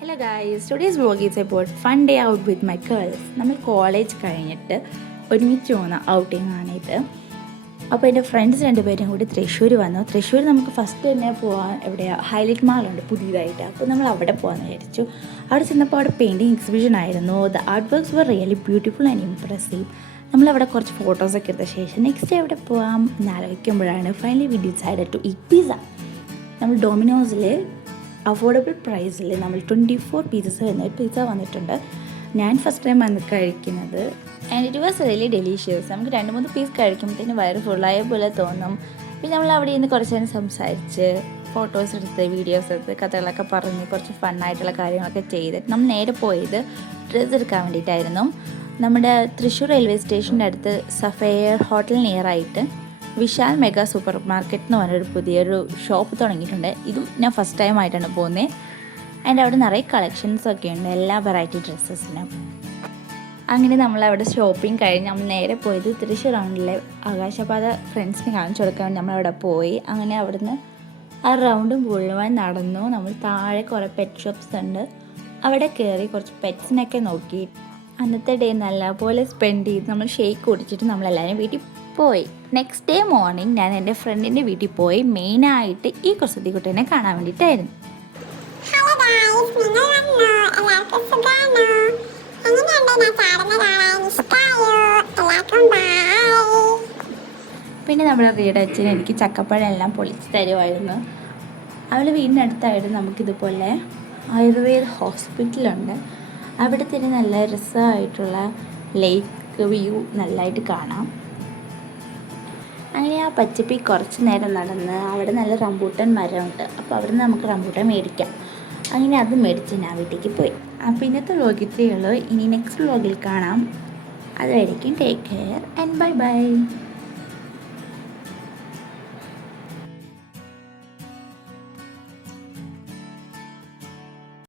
Hello guys, today's vlog is about fun day out with my girls. നമ്മൾ college കഴിഞ്ഞിട്ട് ഒരുമിച്ച് പോകുന്ന outing ആണിത്. അപ്പോൾ എൻ്റെ ഫ്രണ്ട്സ് രണ്ടുപേരും കൂടി തൃശ്ശൂർ വന്നു. തൃശ്ശൂർ നമുക്ക് ഫസ്റ്റ് തന്നെ പോകാൻ എവിടെയാണ്, ഹൈലൈറ്റ് മാളുണ്ട് പുതിയതായിട്ട്. അപ്പോൾ നമ്മൾ അവിടെ പോകാമെന്ന് വിചാരിച്ചു. അവിടെ ചെന്നപ്പോൾ അവിടെ പെയിൻറ്റിങ് എക്സിബിഷൻ ആയിരുന്നു. The art works were really beautiful and impressive. നമ്മളവിടെ കുറച്ച് ഫോട്ടോസൊക്കെ എടുത്ത ശേഷം നെക്സ്റ്റ് എവിടെ പോകാം എന്നാലോചിക്കുമ്പോഴാണ് finally we decided to eat pizza. നമ്മൾ ഡൊമിനോസിൽ അഫോർഡബിൾ പ്രൈസിൽ നമ്മൾ 24 പീസസ് വരുന്ന ഒരു പിസ്സ വന്നിട്ടുണ്ട്. ഞാൻ ഫസ്റ്റ് ടൈം വന്ന് കഴിക്കുന്നത് and it was really delicious. നമുക്ക് 2-3 പീസ് കഴിക്കുമ്പോഴത്തേന് വയറ് ഫുള്ളായ പോലെ തോന്നും. പിന്നെ നമ്മൾ അവിടെ നിന്ന് കുറച്ച് നേരം സംസാരിച്ച് ഫോട്ടോസ് എടുത്ത് വീഡിയോസ് എടുത്ത് കഥകളൊക്കെ പറഞ്ഞ് കുറച്ച് ഫണ്ണായിട്ടുള്ള കാര്യങ്ങളൊക്കെ ചെയ്തിട്ട് നമ്മൾ നേരെ പോയത് ഡ്രസ്സ് എടുക്കാൻ വേണ്ടിയിട്ടായിരുന്നു. നമ്മുടെ തൃശ്ശൂർ റെയിൽവേ സ്റ്റേഷൻ്റെ അടുത്ത് സഫയർ ഹോട്ടൽ നിയറായിട്ട് വിശാൽ മെഗാ സൂപ്പർ മാർക്കറ്റ് എന്ന് പറഞ്ഞൊരു പുതിയൊരു ഷോപ്പ് തുടങ്ങിയിട്ടുണ്ട്. ഇതും ഞാൻ ഫസ്റ്റ് ടൈം ആയിട്ടാണ് പോകുന്നത്. അതിൻ്റെ അവിടെ നിറയെ കളക്ഷൻസൊക്കെ ഉണ്ട്, എല്ലാ വെറൈറ്റി ഡ്രസ്സസിനും. അങ്ങനെ നമ്മളവിടെ ഷോപ്പിംഗ് കഴിഞ്ഞ് നമ്മൾ നേരെ പോയത് തൃശ്ശൂർ റൗണ്ടിലെ ആകാശപാത ഫ്രണ്ട്സിന് കാണിച്ചു കൊടുക്കാൻ വേണ്ടി നമ്മളവിടെ പോയി. അങ്ങനെ അവിടുന്ന് ആ റൗണ്ട് മുഴുവൻ നടന്നു. നമ്മൾ താഴെ കുറേ പെറ്റ് ഷോപ്സ് ഉണ്ട്, അവിടെ കയറി കുറച്ച് പെറ്റ്സിനൊക്കെ നോക്കി അന്നത്തെ ഡേ നല്ലപോലെ സ്പെൻഡ് ചെയ്ത് നമ്മൾ ഷേക്ക് കുടിച്ചിട്ട് നമ്മളെല്ലാവരും വീട്ടിൽ പോയി. നെക്സ്റ്റ് ഡേ മോർണിംഗ് ഞാൻ എൻ്റെ ഫ്രണ്ടിൻ്റെ വീട്ടിൽ പോയി. മെയിനായിട്ട് ഈ കുസൃതിക്കുട്ടനെ കാണാൻ വേണ്ടിയിട്ടായിരുന്നു. പിന്നെ നമ്മുടെ റീഡ് അച്ഛൻ എനിക്ക് ചക്കപ്പഴം എല്ലാം പൊളിച്ച് തരുമായിരുന്നു. അവൾ വീടിനടുത്തായിട്ട് നമുക്കിതുപോലെ ആയുർവേദ ഹോസ്പിറ്റലുണ്ട്. അവിടെ തന്നെ നല്ല രസമായിട്ടുള്ള ലേക്ക് വ്യൂ നല്ലതായിട്ട് കാണാം. അങ്ങനെ ആ പച്ചപ്പി കുറച്ച് നേരം നടന്ന് അവിടെ നല്ല റംബൂട്ടാൻ മരമുണ്ട്. അപ്പോൾ അവിടെ നിന്ന് നമുക്ക് റംബൂട്ടാൻ മേടിക്കാം. അങ്ങനെ അത് മേടിച്ച് ഞാൻ വീട്ടിലേക്ക് പോയി. അപ്പോൾ ഇന്നത്തെ വ്ലോഗ് ഇത്രയേ ഉള്ളൂ. ഇനി നെക്സ്റ്റ് വ്ലോഗിൽ കാണാം. അതുവരേക്കും take care and bye bye.